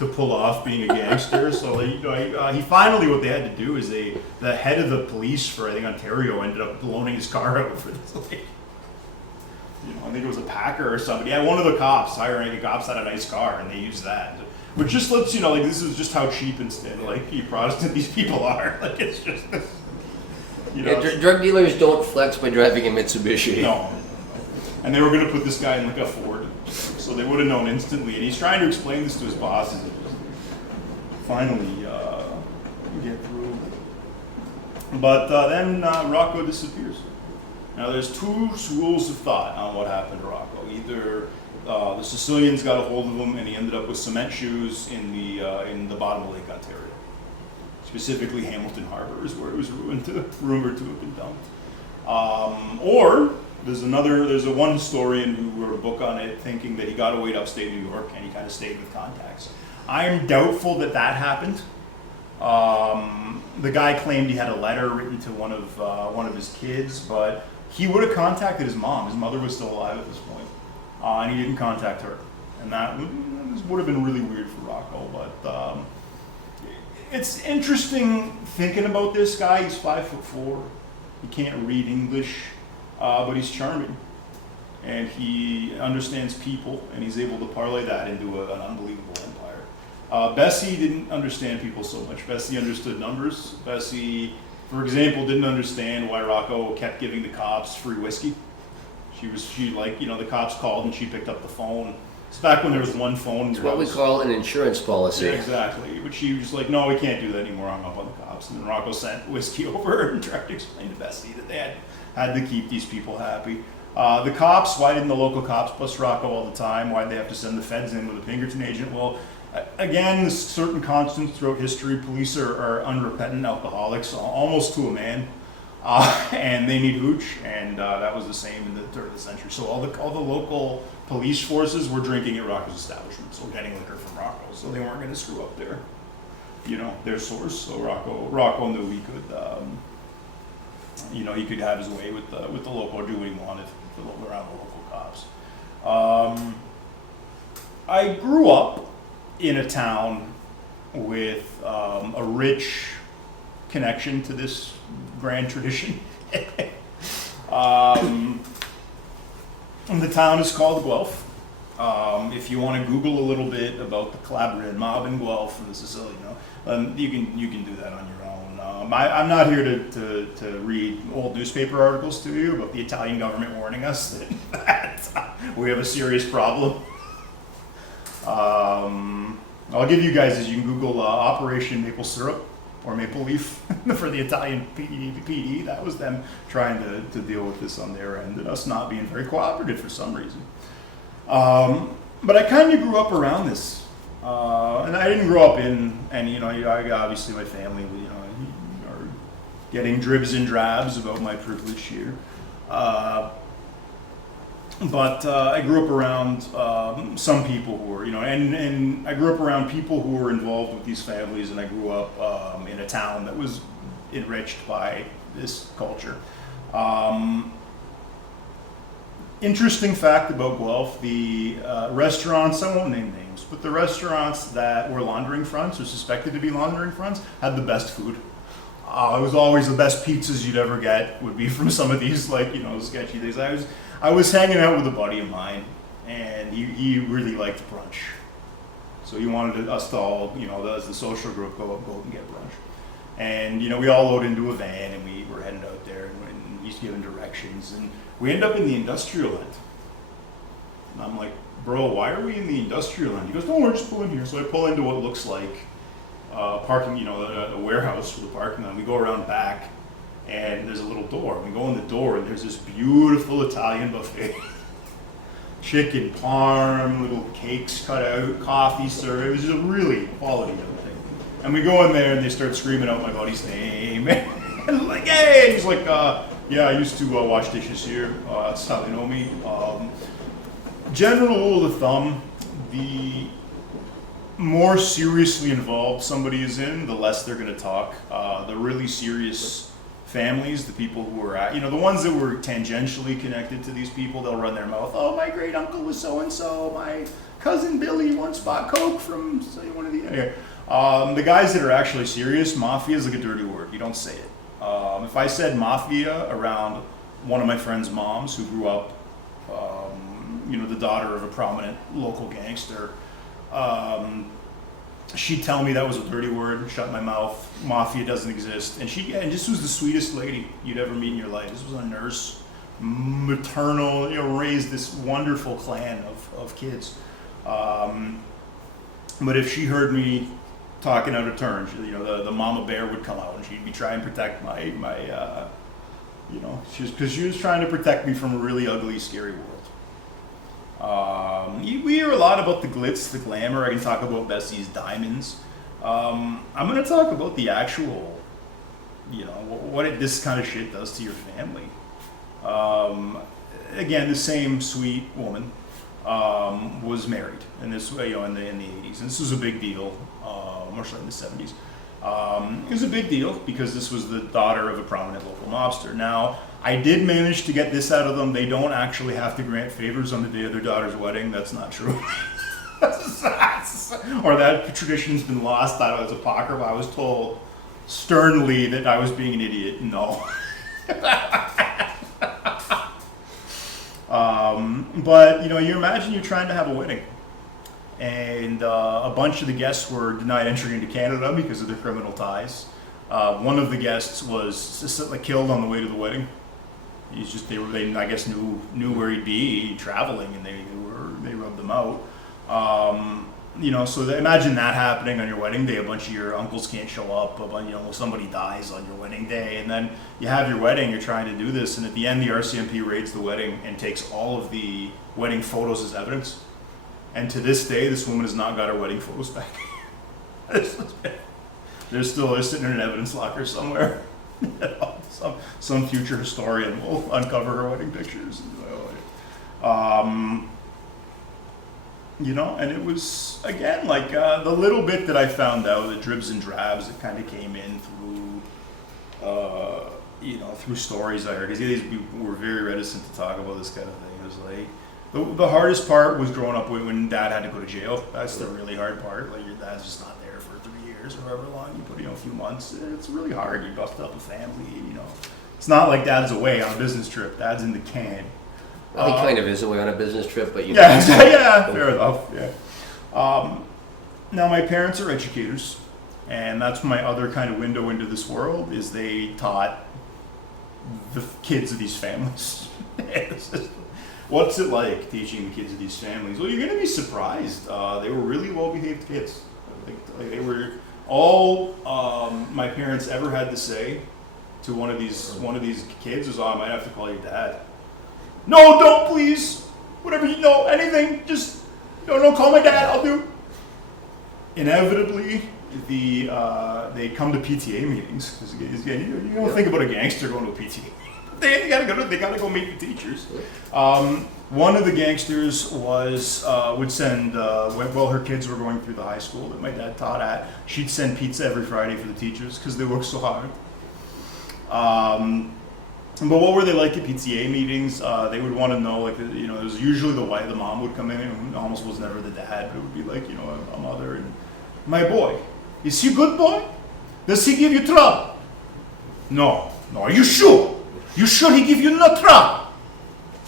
to pull off being a gangster. So he finally, what they had to do is the head of the police for I think Ontario ended up loaning his car out for this. Like, I think it was a Packer or somebody. Yeah, one of the cops, higher-ranking cops, had a nice car, and they used that. Which just lets you know, like, this is just how cheap and like Protestant these people are. Like, it's just, drug dealers don't flex by driving a Mitsubishi. No. And they were going to put this guy in like a Ford, so they would have known instantly. And he's trying to explain this to his bosses, and just finally get through. But then Rocco disappears. Now, there's two schools of thought on what happened to Rocco. Either the Sicilians got a hold of him, and he ended up with cement shoes in the bottom of Lake Ontario. Specifically, Hamilton Harbor is where it was rumored to have been dumped. Or there's a one historian who wrote a book on it, thinking that he got away to upstate New York and he kind of stayed with contacts. I'm doubtful that happened. The guy claimed he had a letter written to one of his kids, but he would have contacted his mom. His mother was still alive at this point, and he didn't contact her. And that would have been really weird for Rocco. But it's interesting thinking about this guy. He's 5'4". He can't read English, but he's charming, and he understands people, and he's able to parlay that into an unbelievable empire. Bessie didn't understand people so much. Bessie understood numbers. Bessie, for example, didn't understand why Rocco kept giving the cops free whiskey. The cops called and she picked up the phone. It's back when there was one phone. It's what we call an insurance policy. Yeah, exactly. But she was like, no, we can't do that anymore. Hung up on the cops. And then Rocco sent whiskey over and tried to explain to Bessie that they had to keep these people happy. The cops, why didn't the local cops bust Rocco all the time? Why did they have to send the feds in with a Pinkerton agent? Well, again, there's certain constants throughout history. Police are unrepentant alcoholics, almost to a man. And they need hooch, and that was the same in the turn of the century. So all the local police forces were drinking at Rocco's establishment, so getting liquor from Rocco, so they weren't going to screw up their source. So Rocco knew he could, he could have his way with the local, or do what he wanted around the local cops. I grew up in a town with a rich connection to this grand tradition. The town is called Guelph. If you want to Google a little bit about the Calabrian mob in Guelph and the Sicilian, you can do that on your own. I'm not here to read old newspaper articles to you about the Italian government warning us that we have a serious problem. I'll give you guys, you can Google Operation Maple Syrup or Maple Leaf for the Italian PD. That was them trying to deal with this on their end and us not being very cooperative for some reason. But I kind of grew up around this. And I didn't grow up in, and obviously my family, are getting dribs and drabs about my privilege here. But I grew up around some people who were, and I grew up around people who were involved with these families, and I grew up in a town that was enriched by this culture. Interesting fact about Guelph, the restaurants, I won't name names, but the restaurants that were laundering fronts or suspected to be laundering fronts had the best food. It was always the best pizzas you'd ever get would be from some of these sketchy things. I was hanging out with a buddy of mine, and he really liked brunch. So he wanted us to all, as the social group, go and get brunch. And, we all load into a van, and we were heading out there, and he's giving directions. And we end up in the industrial end. And I'm like, bro, why are we in the industrial end? He goes, don't worry, just pull in here. So I pull into what looks like parking, a warehouse for the parking lot. We go around back. And there's a little door. We go in the door, and there's this beautiful Italian buffet. Chicken parm, little cakes cut out, coffee served. It was just a really quality little thing. And we go in there, and they start screaming out my buddy's name. And I'm like, hey! And he's like, yeah, I used to wash dishes here. That's how they know me. General rule of thumb, the more seriously involved somebody is in, the less they're going to talk. The really serious families, the people who were the ones that were tangentially connected to these people, they'll run their mouth. Oh, my great uncle was so and so. cousin Billy once bought coke from say, one of the. Anyway, the guys that are actually serious, mafia is like a dirty word. You don't say it. If I said mafia around one of my friend's moms who grew up, the daughter of a prominent local gangster, she'd tell me that was a dirty word, shut my mouth, mafia doesn't exist. And this was the sweetest lady you'd ever meet in your life. This was a nurse, maternal, raised this wonderful clan of kids. But if she heard me talking out of turn, the mama bear would come out and she'd be trying to protect because she was trying to protect me from a really ugly, scary world. We hear a lot about the glitz, the glamour. I can talk about Bessie's diamonds. I'm going to talk about the actual, what this kind of shit does to your family. Again, the same sweet woman was married, and this, in the 80s, and this was a big deal, much like in the 70s. It was a big deal because this was the daughter of a prominent local mobster. Now, I did manage to get this out of them. They don't actually have to grant favors on the day of their daughter's wedding. That's not true. Or that tradition's been lost. That was apocryphal. I was told sternly that I was being an idiot. No. But, you imagine you're trying to have a wedding. And a bunch of the guests were denied entry into Canada because of their criminal ties. One of the guests was killed on the way to the wedding. They I guess knew where he'd be traveling, and they rubbed them out. So imagine that happening on your wedding day. A bunch of your uncles can't show up. Somebody dies on your wedding day, and then you have your wedding. You're trying to do this, and at the end, the RCMP raids the wedding and takes all of the wedding photos as evidence. And to this day, this woman has not got her wedding photos back. They're sitting in an evidence locker somewhere. Some future historian will uncover her wedding pictures. And it was, again, like the little bit that I found out, the dribs and drabs that kind of came in through stories I heard. Because these people were very reticent to talk about this kind of thing. It was like, the hardest part was growing up when Dad had to go to jail. That's the really hard part. Like, your dad's just not there for 3 years or however long you put, a few months. It's really hard. You bust up a family, It's not like Dad's away on a business trip. Dad's in the can. Well, he kind of is away on a business trip, but yeah, fair enough. Yeah. Now, my parents are educators, and that's my other kind of window into this world. Is they taught the kids of these families. What's it like teaching the kids of these families? Well, you're going to be surprised. They were really well-behaved kids. Like they were all my parents ever had to say to one of these kids was, "I might have to call your dad." No, don't, please. Whatever anything. Just don't call my dad. I'll do. Inevitably, they come to PTA meetings because you don't think about a gangster going to a PTA. They gotta go meet the teachers. One of the gangsters would send her kids were going through the high school that my dad taught at. She'd send pizza every Friday for the teachers because they worked so hard. But what were they like at PTA meetings? They would want to know, it was usually the mom would come in, and almost was never the dad, but it would be like, a mother. And my boy, is he a good boy? Does he give you trouble? No. Are you sure? You sure he give you no trouble?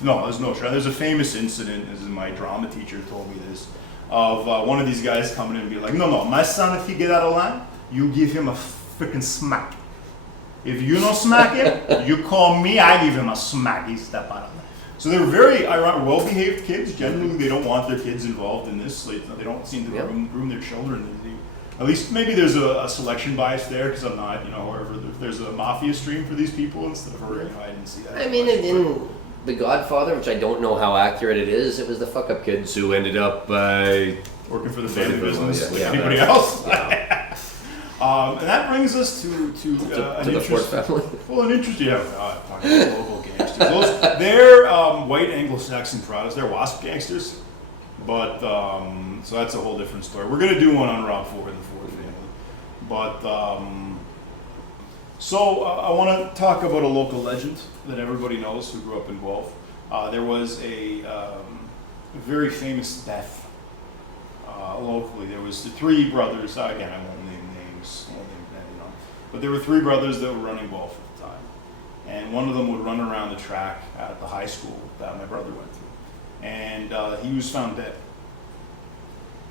No, there's no trouble. There's a famous incident, this is my drama teacher told me this, of one of these guys coming in and be like, no, my son, if he get out of line, you give him a freaking smack. If you don't smack him, you call me, I give him a smack, he step out of line. So they're very well-behaved kids. Generally, they don't want their kids involved in this. They don't seem to groom their children. At least maybe there's a selection bias there because I'm not, however, if there's a mafia stream for these people instead of I didn't see that. I mean, in The Godfather, which I don't know how accurate it is, it was the fuck-up kids who ended up working for the family business like anybody else. Yeah. And that brings us to an interesting, local gangsters. They're white Anglo-Saxon products. They're WASP gangsters. But, so that's a whole different story. We're going to do one on Rob Ford and the Ford family. But, I want to talk about a local legend that everybody knows who grew up in Guelph. There was a very famous death locally. There was the three brothers. Again, I won't name names. But there were three brothers that were running golf at the time, and one of them would run around the track at the high school that my brother went to, and he was found dead.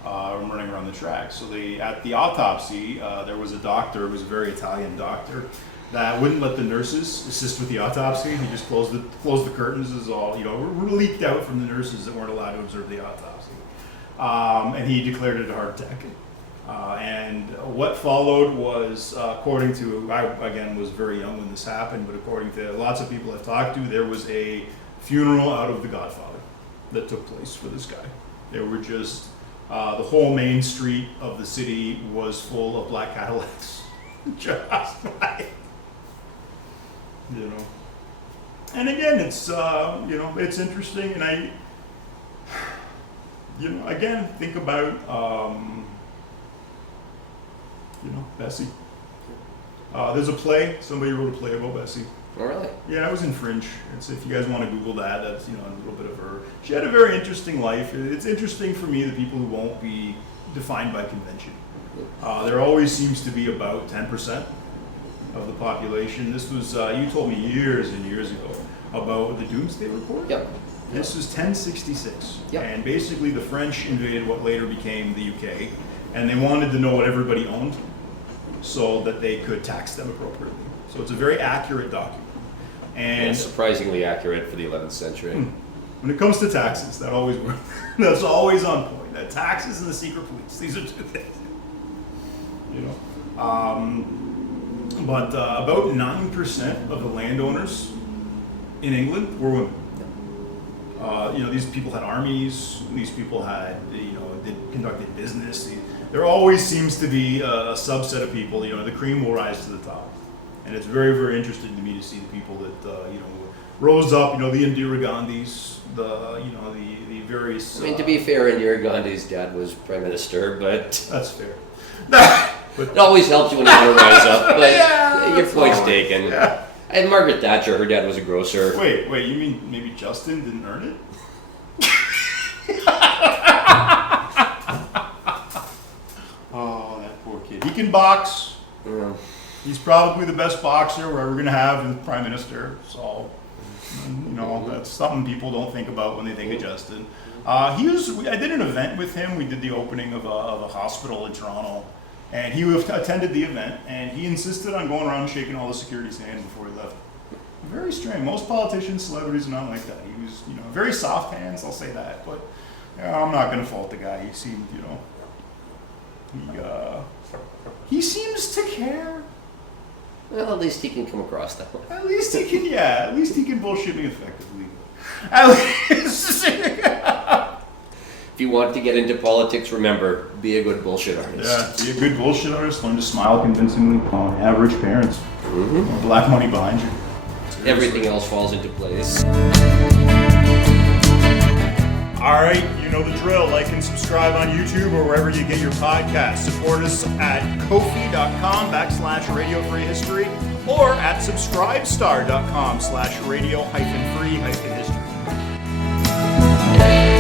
Running around the track. So at the autopsy, there was a doctor, who was a very Italian doctor, that wouldn't let the nurses assist with the autopsy. He just closed the curtains. Is all were leaked out from the nurses that weren't allowed to observe the autopsy, and he declared it a heart attack. And what followed was, according to, I again was very young when this happened, but according to lots of people I've talked to, there was a funeral out of The Godfather that took place for this guy. There were just the whole main street of the city was full of black Cadillacs, just like, And again, it's it's interesting, and again, think about Bessie. There's a play. Somebody wrote a play about Bessie. Oh, really? Yeah, it was in Fringe. If you guys want to Google that, that's a little bit of her. She had a very interesting life. It's interesting for me, the people who won't be defined by convention. There always seems to be about 10% of the population. This was you told me years and years ago about the Doomsday Report. Yep. This was 1066, Yep. And basically the French invaded what later became the UK, and they wanted to know what everybody owned, so that they could tax them appropriately. So it's a very accurate document. And surprisingly accurate for the 11th century. When it comes to taxes, that always works. That's always on point. That taxes and the secret police, these are two things. But about 9% of the landowners in England were women. These people had armies. These people had, conducted business. There always seems to be a subset of people. The cream will rise to the top. And it's very, very interesting to me to see the people that rose up. The Indira Gandhis, the various. To be fair, Indira Gandhi's dad was prime minister, but that's fair. But it always helps you when you want to rise up. But yeah, your point's taken. Yeah. And Margaret Thatcher, her dad was a grocer. Wait, you mean maybe Justin didn't earn it? Oh, that poor kid. He can box. Yeah. He's probably the best boxer we're ever going to have in Prime Minister. So, that's something people don't think about when they think of Justin. I did an event with him. We did the opening of a hospital in Toronto. And he attended the event, and he insisted on going around shaking all the security's hand before he left. Very strange. Most politicians, celebrities are not like that. He was, very soft hands, I'll say that. But I'm not going to fault the guy. He seemed, he seems to care. Well, at least he can come across that way. At least he can, At least he can bullshit me effectively. At least. If you want to get into politics, remember, be a good bullshit artist. Yeah, be a good bullshit artist. Learn to smile convincingly on average parents. Mm-hmm. Black money behind you. Seriously. Everything else falls into place. All right, you know the drill. Like and subscribe on YouTube or wherever you get your podcasts. Support us at kofi.com/Radio Free History or at subscribestar.com/Radio-Free-History.